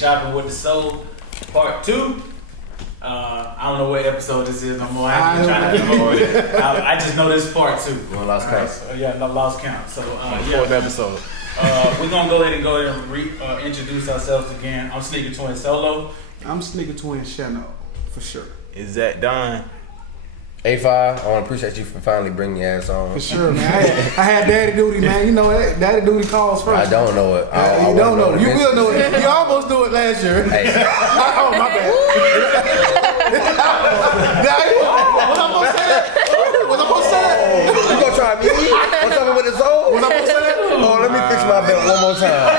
Shopping with the Soul, Part 2. I don't know what episode this is no more. I ain't trying to get more with it. I just know this is Part 2. Lost count. So, lost count. So, Fourth episode. We're going to go ahead and introduce ourselves again. I'm Sneaker Twin Solo. I'm Sneaker Twin Shano, for sure. Is that done? A5, I want to appreciate you for finally bringing your ass on. For sure, man. I had daddy duty, man. You know that. Daddy duty calls first. I don't know it. You don't know it. You will know it. You almost knew it last year. Hey. Oh, my bad. Was I supposed to say that? Was I supposed to say that? You gonna try me? What's up with the soul? Was I supposed to say that? Oh, let me fix my belt one more time.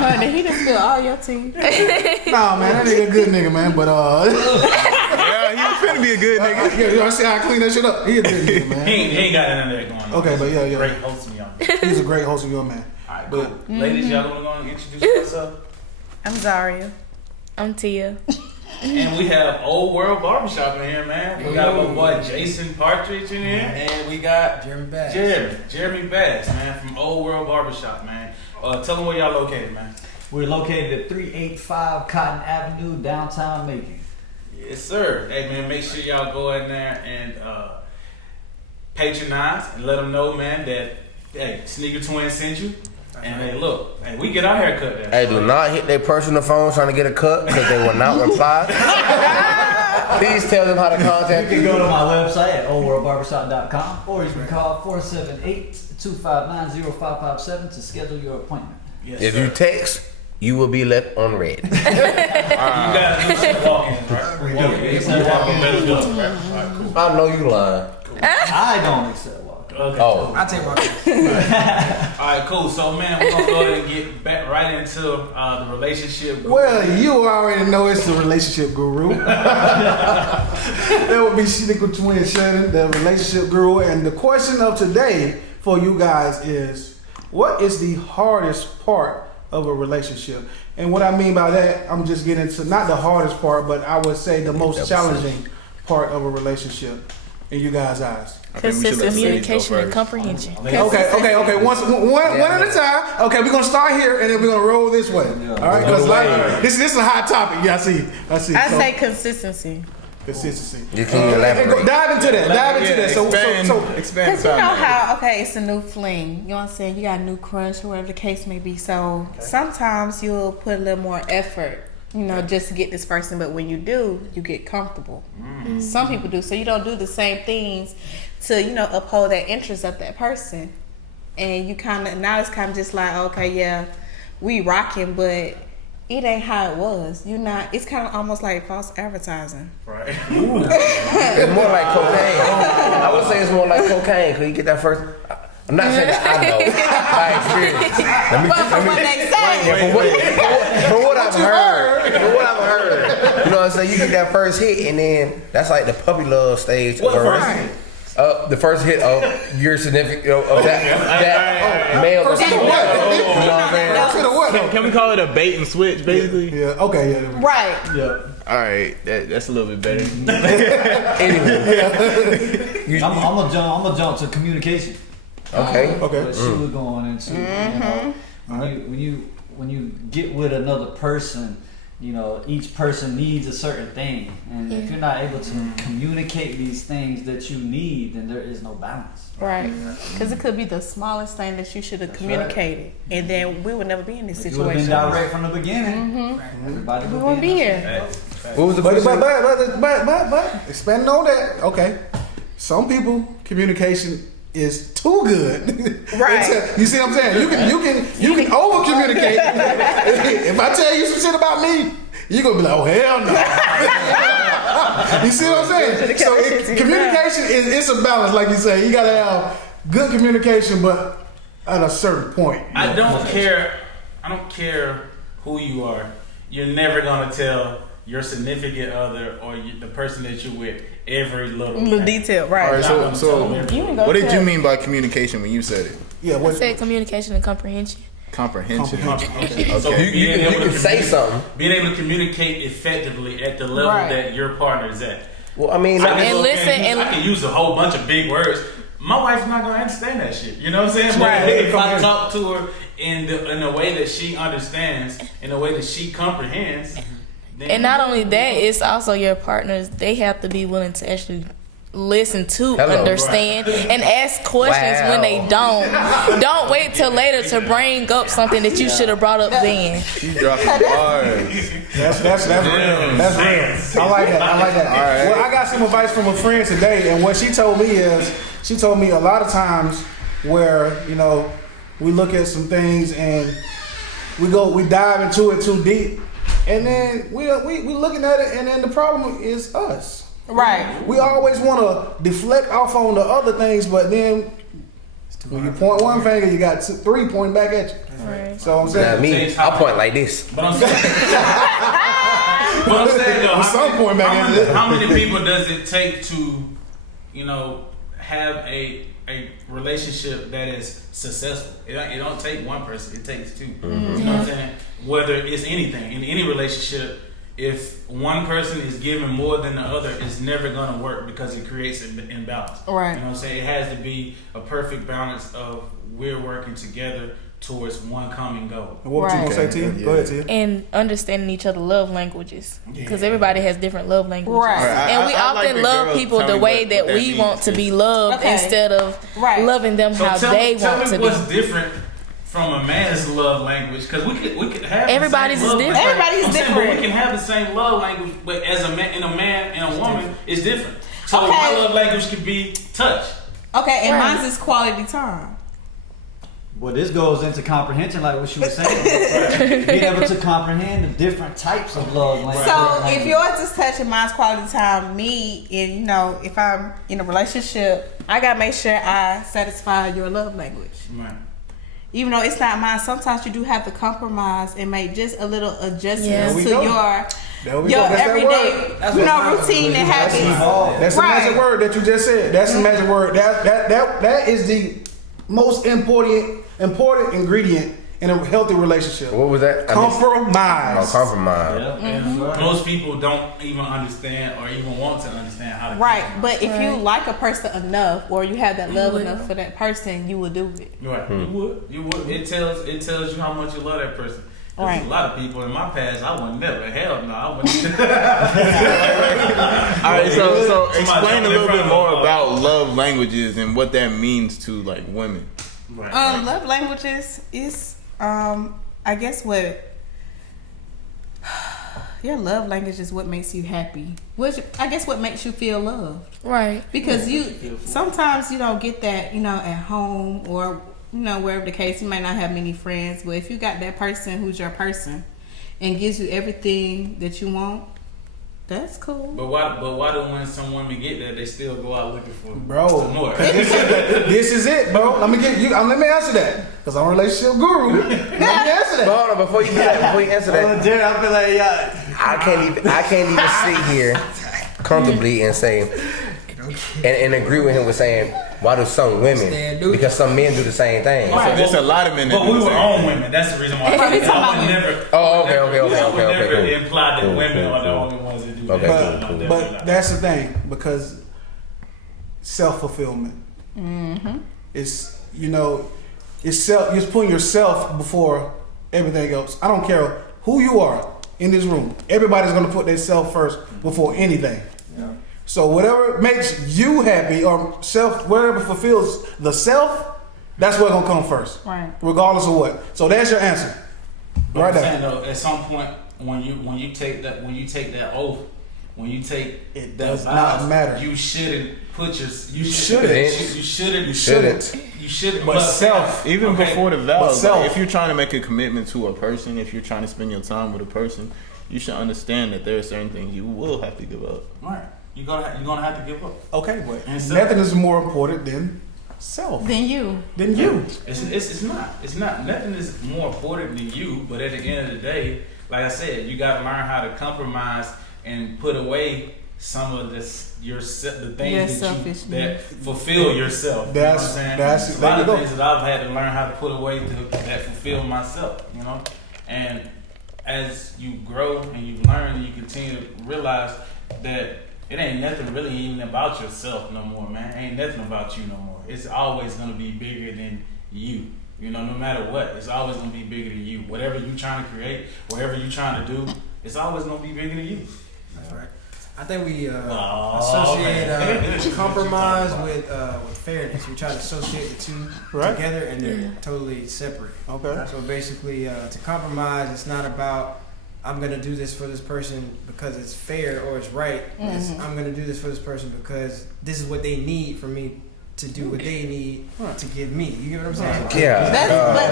Honey, he done spilled all your tea. Nah, man. That nigga a good nigga, man. But, Yeah, he finna be a good nigga. yeah, I see how I clean that shit up. He a good nigga, man. He ain't got none of that going on. Okay, but yeah. Great wholesome young. He's a great wholesome young man. Alright, cool. Ladies, y'all want to go and introduce yourself? I'm Zaria. I'm Tia. And we have Old World Barbershop in here, man. We got my boy Jason Partridge in here. And we got Jeremy Bass. Jeremy Bass, man, from Old World Barbershop, man. Tell them where y'all located, man. We're located at 385 Cotton Avenue, downtown Macon. Yes, sir. Hey, man, make sure y'all go in there and patronize and let them know, man, that, hey, Sneaker Twin sent you. And hey, look, hey, we get our hair cut there. Hey, do not hit their personal phone trying to get a cut because they will not reply. Please tell them how to contact You you. can go to my website at oldworldbarbershop.com or you can call 478-259-0557 to schedule your appointment. Yes, If sir. you text, you will be left on red. You gotta do some walk-ins, right? We do. Walk-ins. Walk-in better do it, right? All right, cool. I know you lying. I don't accept walk. Okay. Oh. I take walk. Alright, cool. So, man, we're gonna go ahead and get back right into the relationship. Well, you already know it's the relationship guru. That would be Sneaker Twin Shannon, the relationship guru. And the question of today for you guys is, what is the hardest part of a relationship? And what I mean by that, I'm just getting to not the hardest part, but I would say the most challenging part of a relationship in you guys' eyes. Consistent communication and comprehension. Okay. One at a time. Okay, we're gonna start here and then we're gonna roll this way. All right, because this is a hot topic. Yeah, I see. I So, say consistency. consistency. You can elaborate. Dive into that. So Expand. Because you know how, okay, it's a new fling. You know what I'm saying? You got a new crush or whatever the case may be. So sometimes you'll put a little more effort, just to get this person. But when you do, you get comfortable. Some people do. So you don't do the same things to, uphold that interest of that person. And you now it's kind of just like, okay, yeah, we rocking, but it ain't how it was. It's kind of almost like false advertising. Right. It's more like cocaine. I would say it's more like cocaine because you get that first. I'm not saying that I know. By experience. From what I've heard. You know what I'm saying? You get that first hit and then that's like the puppy love stage. What first hit? The first hit of your significant of that male. First hit of what? First hit of what? Can we call it a bait and switch, basically? Yeah. Okay. Yeah. Right. Yeah. All right, that's a little bit better. Anyway, I'm gonna jump to communication. okay. What she was going into. When you get with another person, each person needs a certain thing, and if you're not able to communicate these things that you need, then there is no balance. Right. Because it could be the smallest thing that you should have communicated. Right. And then we would never be in this If you would have been situation. direct from the beginning, everybody We would won't be here. What was the But question? expanding on that. Okay. Some people communication is too good. Right. You see what I'm saying? You can over communicate. If I tell you some shit about me, you're gonna be like, oh hell no. You see what I'm saying? So communication it's a balance, like you say. You gotta have good communication, but at a certain point. I don't care who you are. You're never gonna tell your significant other or the person that you're with every little detail, right? All right, so what did you mean by communication when you said it? Yeah, I said communication and comprehension. Comprehension. So You can say something. Being able to communicate effectively at the level Right. that your partner is at. Well, I mean, I like, can use a whole bunch of big words. my wife's not gonna understand that shit. You know what I'm saying? But Right. if I talk to her in a way that she understands, in a way that she comprehends, then And not only that, it's also your partners. They have to be willing to actually listen to Hello. understand and ask questions when they don't. Don't wait till later to bring up something that you should have brought up then. You dropping bars. That's real. That's real. I like that. I like that. All right. Well, I got some advice from a friend today, and what she told me is, she told me a lot of times where, you know, we look at some things and we dive into it too deep, and then we looking at it, and then the problem is us. Right. We always want to deflect off on the other things, but then when you point one finger, you got 3 pointing back at you. Right. So I'm Now saying, me, I point like this. But I'm saying, though, Some point back at it. how many people does it take to, you know, have a relationship that is successful? It don't take one person. It takes two. You know what I'm saying? Whether it's anything in any relationship, if one person is giving more than the other, it's never gonna work because it creates an imbalance. Right. You know what I'm saying? It has to be a perfect balance of we're working together towards one common goal. what was you gonna say, T? Go ahead, T. And understanding each other's love languages, because everybody has different love languages. Right. And we I like often the love girls people tell the me way what that that we means, want to too. be loved Okay. instead of Right. loving them how they tell want me to what's be. different from a man's love language, because we could have Everybody's the same is love different. Everybody's I'm saying, different. But we can have the same love language, but as a man and a woman, it's different. So Okay. my love language could be touch. Okay, and Right. mine's is quality time. Well, this goes into comprehension, like what she was saying. Being able to comprehend the different types of love language. So if yours is touch and mine's quality time, me, and you know, if I'm in a relationship, I gotta make sure I satisfy your love language. Right. Even though it's not mine, sometimes you do have to compromise and make just a little Yeah. adjustments There we to go. your There we your go. That's that everyday, word. you know, routine and habits. That's the Right. magic word that you just said. That's the magic word. That is the most important ingredient in a healthy relationship. What was that? Compromise. Compromise. Yeah. And most people don't even understand or even want to understand how to Right, compromise. but if you Right. like a person enough, or you have that love would. enough for that person, you will do it. Right. You would. It tells you how much you love that person. There's Right. a lot of people in my past I would never. Hell no, I wouldn't. All right, so Somebody explain a jumping in little front bit of more them. about love languages and what that means to like women. Right. Love languages is, I guess what your love language is what makes you happy. Which I guess what makes you feel loved. Right. Because you sometimes you don't get that, you know, at home or you know wherever the case. You might not have many friends, but if you got that person who's your person and gives you everything that you want, that's cool. But why do when some women get that they still go out looking for Bro, some more? this is it, bro. Let me answer that, because I'm a relationship guru. Let me answer But that. hold on, before you answer that, There, I feel like, yeah. I can't even sit here comfortably and say and agree with him with saying, why do some women? Because some men do the same thing. Right. There's a lot of men that But do we the were same on thing. women. That's the reason why Hey, I would talking never. Oh, okay, I would never cool. imply that Cool, women cool, are the cool. only ones that do Okay, that. cool, cool. But that's the thing, because self-fulfillment. It's, you know, you're putting yourself before everything else. I don't care who you are in this room. Everybody's gonna put their self first before anything. Yeah. So whatever makes you happy or whatever fulfills the self, that's what's gonna come first. Right. Regardless of what. So that's your answer. But Right I'm there. saying though, at some point when you take that oath, when you take It that does vows, not matter. You shouldn't put your You shouldn't. You shouldn't. But self. Even Okay. before the But vows, self. like, if you're trying to make a commitment to a person, if you're trying to spend your time with a person, you should understand that there are certain things you will have to give up. Right. You're gonna have to give up. Okay, but And self. nothing is more important than self. Then you. Than you. It's not. It's not. Nothing is more important than you. But at the end of the day, like I said, you got to learn how to compromise and put away some of the Your things selfishness. that fulfill yourself. That's- you know what I'm saying? that's- a there lot you of go. things that I've had to learn how to put away that fulfill myself. You know, and as you grow and you learn, and you continue to realize that it ain't nothing really even about yourself no more, man. Ain't nothing about you no more. It's always gonna be bigger than you. You know, no matter what, it's always gonna be bigger than you. Whatever you trying to create, whatever you trying to do, it's always gonna be bigger than you. That's right. I think we associate compromise with fairness. We try to associate the two together, and they're totally separate. Okay. So basically, to compromise, it's not about I'm gonna do this for this person because it's fair or it's right. It's, I'm gonna do this for this person because this is what they need for me to do what they need to give me. You get what I'm saying? Yeah. But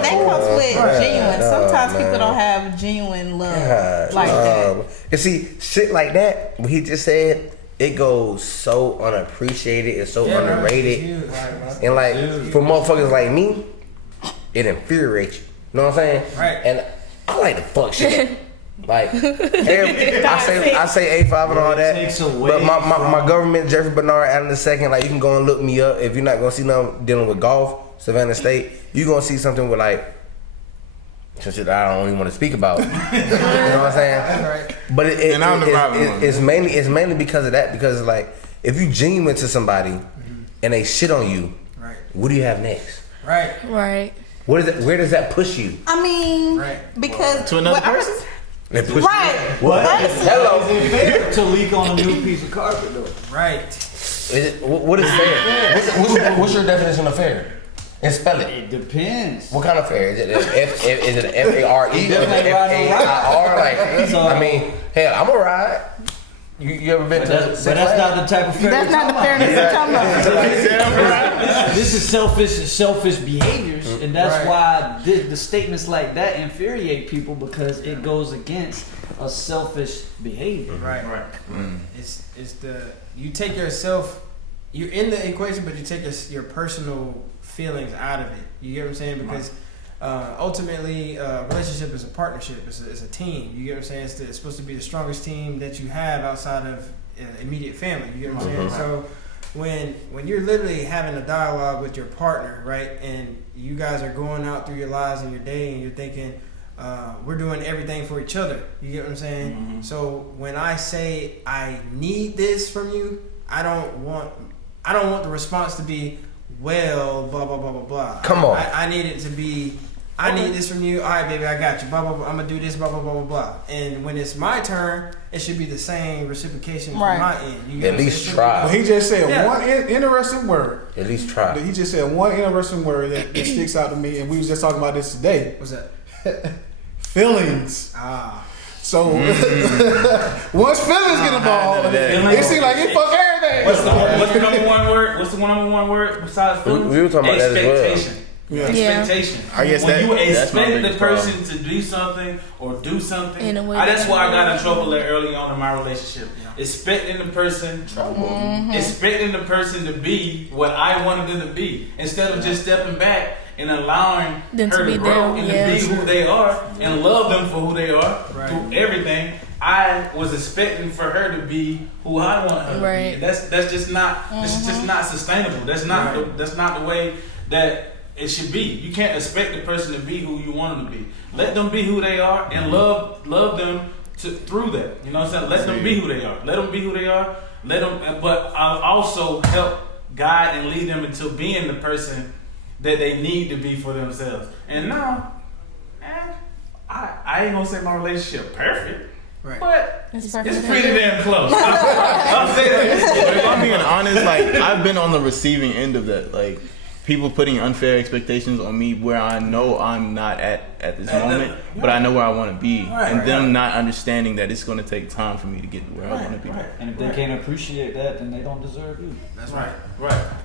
that comes with genuine. Sometimes people don't have genuine love like that. And see, shit like that, what he just said, it goes so unappreciated, it's so underrated. And like, for motherfuckers like me, it infuriates you. You know what I'm saying? Right. And I like to fuck shit up. Like, I say A5 and all that, but my government, Jeffrey Bernard Allen II, like, you can go and look me up. If you're not gonna see nothing dealing with golf, Savannah State, you gonna see something with like some shit that I don't even want to speak about. You know what I'm saying? Right. But it's mainly because of that. Because it's like, if you genuine to somebody and they shit on you, what do you have next? Right. Where does that push you? I mean, because To another person? It push right. you. What? Hello. Is it fair to leak on a new piece of carpet though? Right. What is fair? What's your definition of fair? And spell it. It depends. What kind of fair? Is it an F-A-R-E? Is it an F-A-I-R? Like, I mean, hell, I'm a ride. You ever been to But that's not the type of fair. That's not the fairness you're talking about. This is selfish behaviors, and that's why the statements like that infuriate people because it goes against a selfish behavior. Right. It's you take yourself, you're in the equation, but you take your personal feelings out of it. You get what I'm saying? Because ultimately, a relationship is a partnership. It's a team. You get what I'm saying? It's supposed to be the strongest team that you have outside of immediate family. You get what I'm saying? So when you're literally having a dialogue with your partner, right, and you guys are going out through your lives and your day, and you're thinking, we're doing everything for each other. You get what I'm saying? So when I say I need this from you, I don't want the response to be, well, blah blah blah blah blah. Come on. I need it to be, I need this from you. All right, baby, I got you. Blah blah blah. I'm gonna do this. Blah blah blah blah blah. And when it's my turn, it should be the same reciprocation from my end. You get At least try. Well, he just said one interesting word. At least try. He just said one interesting word that sticks out to me, and we was just talking about this today. What's that? Feelings. So once feelings get involved, it seems like it fuck everything. What's the number one word? What's the number one word besides feelings? We were talking about that as well. Expectation. Expectation. I guess when you that's my expect the biggest person problem. to do something or do something, In a way that's why I got in trouble early on in my relationship. Expecting the person, expecting the person to be what I wanted them to be, instead of just stepping back and allowing Them to her be to grow them, and to be who they are and love them for who they are through everything. I was expecting for her to be who I want her to be. And that's just not just not sustainable. That's not the way that it should be. You can't expect the person to be who you want them to be. Let them be who they are and love them through that. You know what I'm saying? Let them be who they are. Let them be who they are. Let them. But I'll also help guide and lead them into being the person that they need to be for themselves. And now, I ain't gonna say my relationship perfect. Right. But it's pretty damn close. I'm saying If I'm being honest, like, I've been on the receiving end of that. Like, people putting unfair expectations on me where I know I'm not at this moment, but I know where I want to be. And them not understanding that it's going to take time for me to get to where I want to be. And if they can't appreciate that, then they don't deserve you. That's right.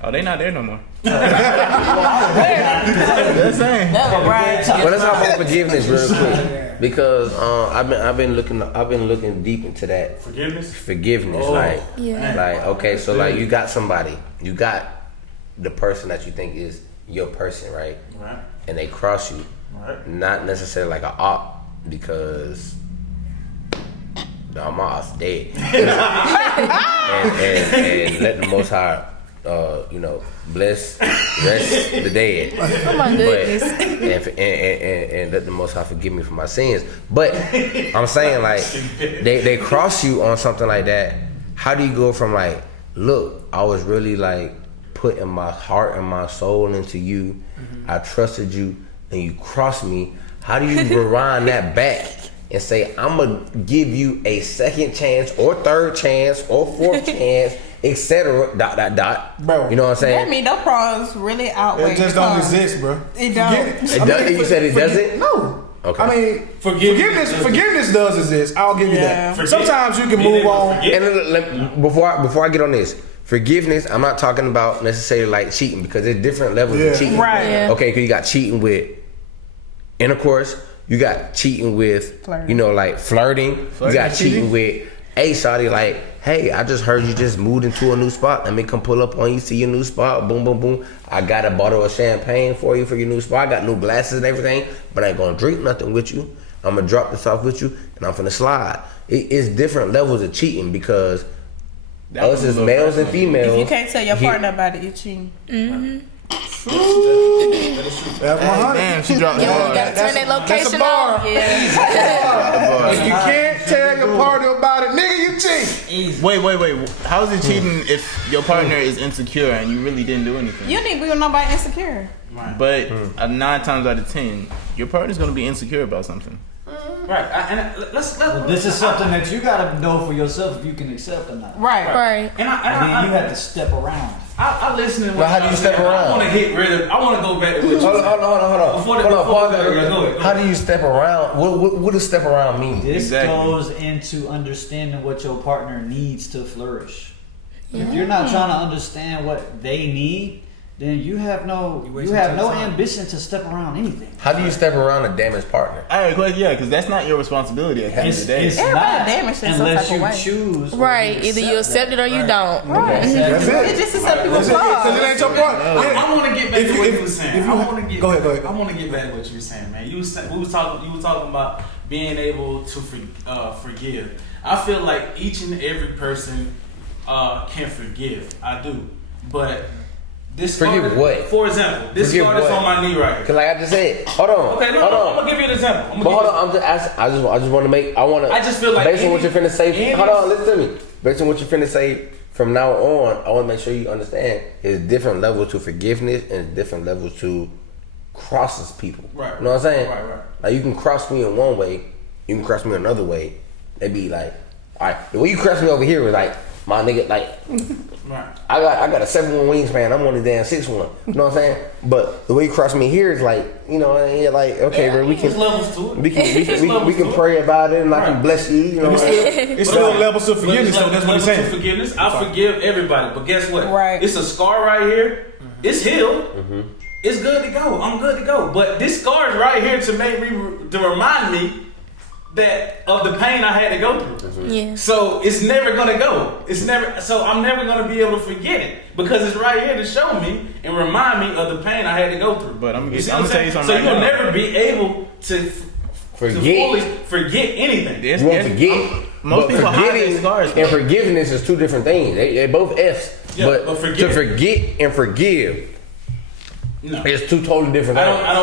Oh, they not there no more. That's saying. Well, let's talk about forgiveness real quick, because I've been looking deep into that forgiveness. Like okay, so like you got somebody, you got the person that you think is your person, right? And they cross you, not necessarily like an op, because the op's dead, and let the Most High, bless rest the dead. Oh my goodness. And let the Most High forgive me for my sins. But I'm saying, like, they cross you on something like that. how do you go from like, look, I was really like putting my heart and my soul into you. I trusted you, and you crossed me. How do you rewind that back and say, I'm gonna give you a second chance or third chance or fourth chance, etc. ... Bro, you know what I'm saying? That mean no pros really outweigh. It just don't exist, bro. It don't. You said it doesn't? No. Okay. I mean, forgiveness does exist. I'll give you that. Sometimes you can move on. And before I get on this, forgiveness, I'm not talking about necessarily like cheating, because there's different levels of cheating. Right. Yeah. Okay, because you got cheating with intercourse, you got cheating with, flirting. you know, like flirting. You got cheating with, hey, shawty, like, hey, I just heard you just moved into a new spot. Let me come pull up on you, see your new spot. Boom, boom, boom. I got a bottle of champagne for you for your new spot. I got new glasses and everything, but I ain't gonna drink nothing with you. I'm gonna drop this off with you, and I'm finna slide. It's different levels of cheating, because us as males and females. If you can't tell your partner about it, you're cheating. That's 100. Damn, she dropped the You ball. gotta turn that location that's a bar. on. Yeah. If you can't tell your partner about it, nigga, you cheat. Wait. How is it cheating if your partner is insecure and you really didn't do anything? You need to be with nobody insecure. But 9 times out of 10, your partner's gonna be insecure about something. Right. Let's This is something that you gotta know for yourself if you can accept or not. Right. Right. And And then you have to step around. I listen to what Well, how do you y'all step saying. around? I want to hit rhythm. I want to go back to what you Hold said. on. Before Pause go it. ahead. How do you step around? What does step around mean? This Exactly. goes into understanding what your partner needs to flourish. If you're not trying to understand what they need, then you have no ambition to step around anything. How do you step around a damaged partner? Because that's not your responsibility at the end of the day. It's Everybody not damaged in some unless type of you way. choose. or Right. you Either you accept it or you don't. Right. That's it. It's just accept people's That's it. Because it flaws. ain't your partner. I want to get back to what you were saying. Go ahead. I want to get back to what you were saying, man. You were talking about being able to forgive. I feel like each and every person can forgive. I do, but this Forgive scar, what? For example, this Forgive scar that's what? on my knee right here. Cause like I just said, hold on. Okay, no, I'm gonna give you an example. I just want to make. I just feel like based on what you're finna say. any- Hold on, listen to me. Based on what you're finna say from now on, I want to make sure you understand. There's different levels to forgiveness and different levels to crosses people. Right. You know what I'm saying? Right. Like you can cross me in one way, you can cross me another way. They be like, all right, the way you cross me over here was like my nigga, like. Right. I got a 7'1" wingspan. I'm only damn 6'1". You know what I'm saying? But the way you cross me here is like, you know, like okay, bro, we can There's levels to it. we can pray about it and I can bless you. You know, It's still levels of forgiveness, so that's what he's Levels of saying. forgiveness. I forgive everybody, but guess what? Right. It's a scar right here. It's healed. It's good to go. I'm good to go. But this scar is right here to remind me that of the pain I had to go through. Yeah. So it's never gonna go. So I'm never gonna be able to forget it because it's right here to show me and remind me of the pain I had to go through. But I'm gonna see what tell you saying? something So right you'll now. never be able to fully forget anything. Yes, you won't yes. forget. Most But people hide their forgetting scars. and forgiveness is two different things. They both F's. Yeah, but but to forget and forgive No. is two totally different things. I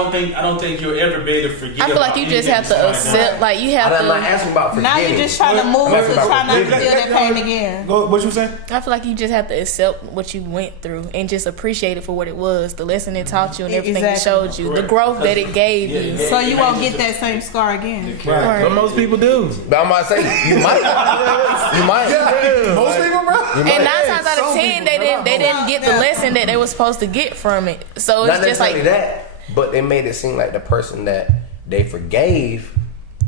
don't think you'll ever be able to forget. I feel like you just have to accept, like you have I'm not to. asking about forgetting. Now you're just trying to move I'm asking to about try not to forgiveness. feel that pain again. Go, what you saying? I feel like you just have to accept what you went through and just appreciate it for what it was, the lesson it taught you and everything it Exactly. showed you, the growth that it gave you. So you won't get that same scar again. But most people do. But I'm about to say you might. You might. Most people, bro. And 9 times out of 10, they didn't get the lesson that they were supposed to get from it. So it's Not just necessarily like that, but they made it seem like the person that they forgave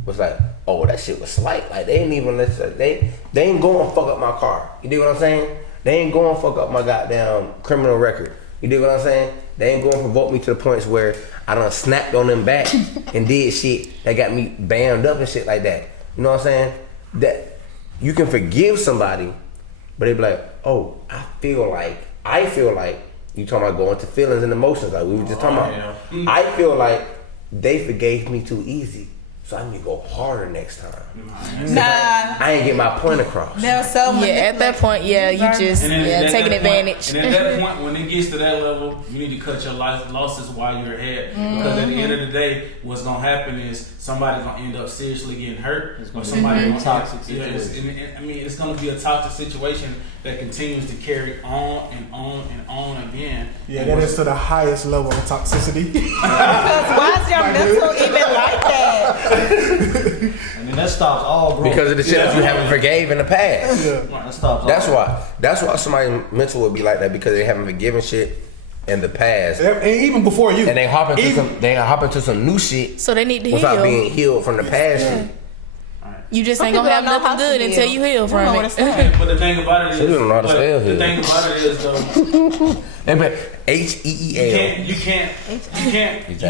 was like, oh, that shit was slight. Like they didn't even they ain't going to fuck up my car. You dig what I'm saying? They ain't going to fuck up my goddamn criminal record. You dig what I'm saying? They ain't going to provoke me to the points where I done snapped on them back and did shit that got me bammed up and shit like that. You know what I'm saying? That you can forgive somebody, but they be like, oh, I feel like you talking about going to feelings and emotions like we were just talking about. I feel like they forgave me too easy, so I need to go harder next time. Nah. I ain't get my point across. They're so yeah, at that point, yeah, you just taking advantage. And at that point, when it gets to that level, you need to cut your losses while you're ahead. Because at the end of the day, what's gonna happen is somebody's gonna end up seriously getting hurt. It's gonna or be somebody a toxic situation. I mean, it's gonna be a toxic situation that continues to carry on and on and on again. Yeah, that is to the highest level of toxicity. Why is your mental even like that? I mean, that stops all growth. Because of the shit that you haven't forgave in the past. That stops. That's why somebody mental would be like that, because they haven't forgiven shit in the past, and even before you, and they hop into some new shit. So they need to without heal. being healed from the past shit. You just Some ain't gonna have people don't know nothing how to good until heal. you heal They don't know from where it. to start. But the thing about it is, She doesn't know how to spell the here. thing about it is though, HEEL. you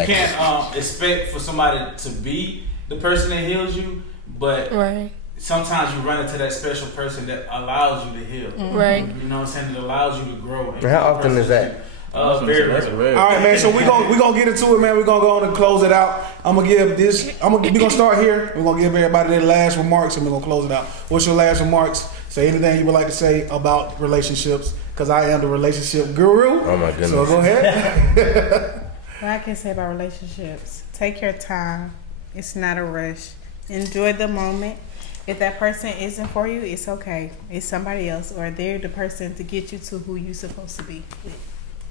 can't expect for somebody to be the person that heals you, but Right. sometimes you run into that special person that allows you to heal. Right. You know what I'm saying? It allows you to grow. And How often is that? Very rare. all right, man. So we gonna get into it, man. We're gonna go on and close it out. We gonna start here. We're gonna give everybody their last remarks, and we're gonna close it out. What's your last remarks? Say anything you would like to say about relationships, because I am the relationship guru. Oh my goodness. So go ahead. What I can say about relationships: take your time. It's not a rush. Enjoy the moment. If that person isn't for you, it's okay. It's somebody else, or they're the person to get you to who you're supposed to be.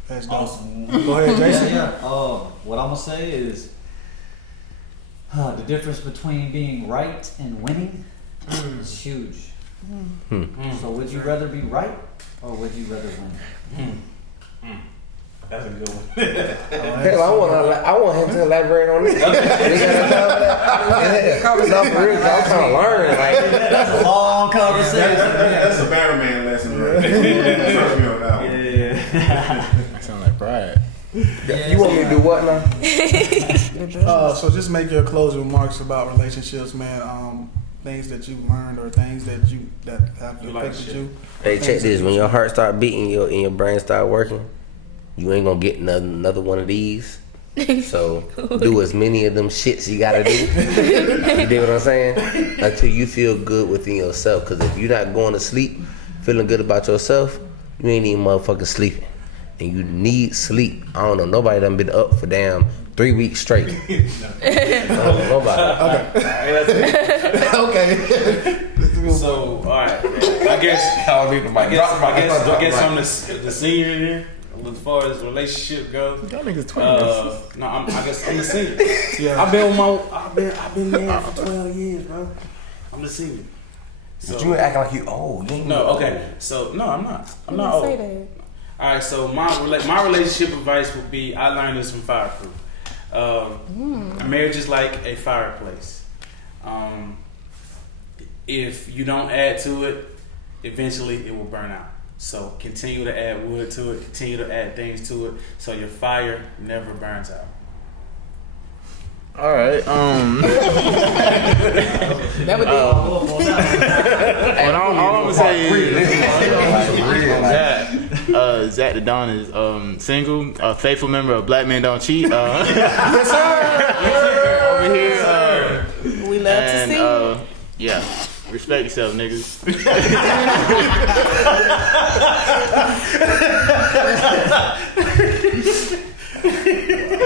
That's awesome. Go ahead, Jason. Yeah. What I'm gonna say is the difference between being right and winning is huge. So would you rather be right or would you rather win? That's a good one. Hell, I want him to elaborate on this. No, for real, I'm trying to learn. Like, That's a long conversation. That's a Batman lesson, right? Trust me on that one. That sound like pride. you want me to do what now? So just make your closing remarks about relationships, man. Things that you've learned or things that have affected you. Hey, check this. When your heart start beating and your brain start working, you ain't gonna get another one of these. So do as many of them shits you gotta do. You dig what I'm saying? Until you feel good within yourself. Cause if you're not going to sleep feeling good about yourself, you ain't even motherfucking sleeping. And you need sleep. I don't know. Nobody done been up for damn 3 weeks straight. Nobody. Okay. So, all right. I guess I'm the senior in here as far as relationship goes. Y'all niggas 20. I guess I'm the senior. Yeah. I've been married for 12 years, bro. I'm the senior. So, But you ain't acting like you old. You ain't okay. So no, I'm not. I'm not old. Say that. All right. So my relationship advice would be, I learned this from Fireproof. Marriage is like a fireplace. If you don't add to it, eventually it will burn out. So continue to add wood to it, continue to add things to it, so your fire never burns out. All right. That would be All I'm gonna say is Zach the Don is single, a faithful member of Black Men Don't Cheat. Yes, sir. Over here. we love to see. Yeah. Respect yourself, niggas.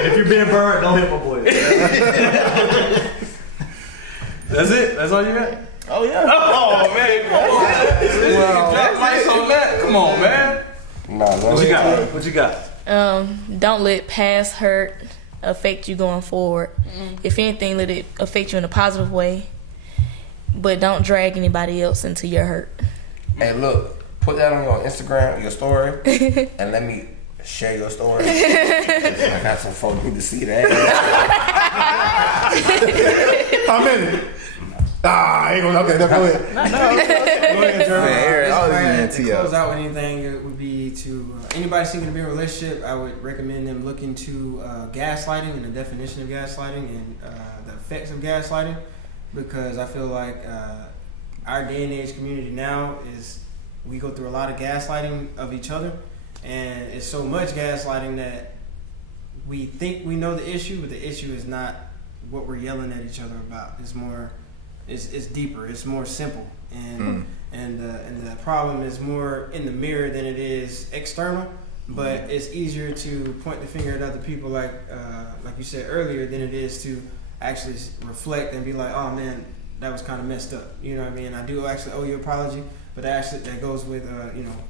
If you're being burned, don't hit my boy. That's it? That's all you got? Oh yeah. Oh man, come on. Well, Mics on that. Come on, man. What you got? Don't let past hurt affect you going forward. If anything, let it affect you in a positive way. But don't drag anybody else into your hurt. Hey, look, put that on your Instagram, your story, and let me share your story. I got some folks need to see that. I'm in it. I ain't gonna. Okay, go ahead. No. Go ahead, Jeremy. To close out with anything, it would be to anybody seeking to be in a relationship. I would recommend them look into gaslighting and the definition of gaslighting and the effects of gaslighting, because I feel like our day and age community now we go through a lot of gaslighting of each other, and it's so much gaslighting that we think we know the issue, but the issue is not what we're yelling at each other about. It's more. It's deeper. It's more simple, and the problem is more in the mirror than it is external. But it's easier to point the finger at other people, like you said earlier, than it is to actually reflect and be like, oh man, that was kind of messed up. You know what I mean? I do actually owe you an apology, but that goes with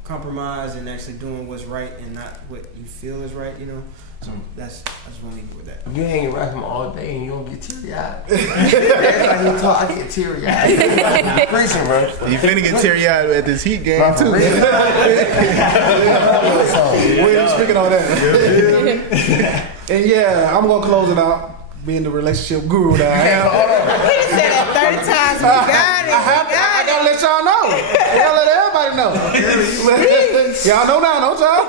compromise and actually doing what's right and not what you feel is right. You know, so I just want to leave it with that. You hang around him all day and you don't get teary-eyed. Every time you talk, I get teary-eyed. Preaching, bro. You finna get teary-eyed at this Heat game too. We ain't speaking on that. And yeah, I'm gonna close it out. Being the relationship guru that I am. He said that 30 times. We got it. I gotta let y'all know. I gotta let everybody know. Y'all know now, don't y'all?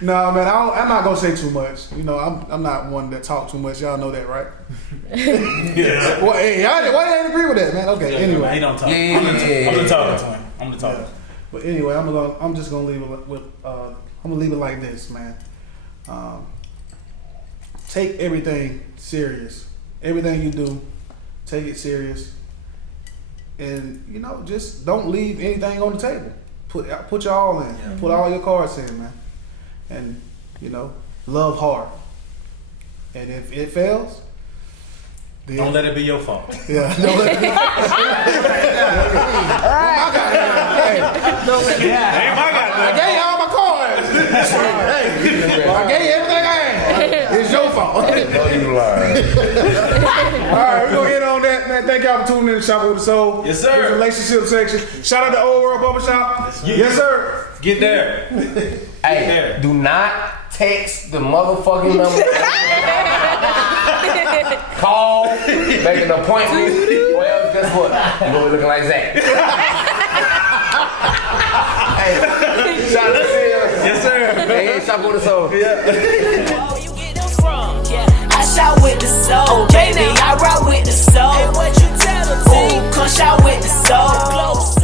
No, man, I'm not gonna say too much. You know, I'm not one that talk too much. Y'all know that, right? Yeah. Well, hey, why you ain't agree with that, man? Okay, anyway. He don't talk. Yeah. I'm the talker to him. I'm the talker. But anyway, I'm just gonna leave it with I'm gonna leave it like this, man. Take everything serious. Everything you do, take it serious. And just don't leave anything on the table. Put your all in. Yeah. Put all your cards in, man. And love hard. And if it fails, then don't let it be your fault. Yeah. Don't let it be. All right. Ain't my guy. I gave you all my cards. I gave you everything I had. It's your fault. No, you lied. All right, we're gonna get on that, man. Thank y'all for tuning in to Shop with the Soul. Yes, sir. This relationship section. Shout out to Old World Barbershop. Yes, sir. Get there. Hey, do not text the motherfucking number. Call, make an appointment. Well, guess what? You're gonna be looking like Zach. Hey, shout out to Sid. Yes, sir. Hey, Shop with the Soul. Yeah. I shot with the soul, baby. I ride with the soul. And what you tell them? Ooh, come shot with the soul. Close.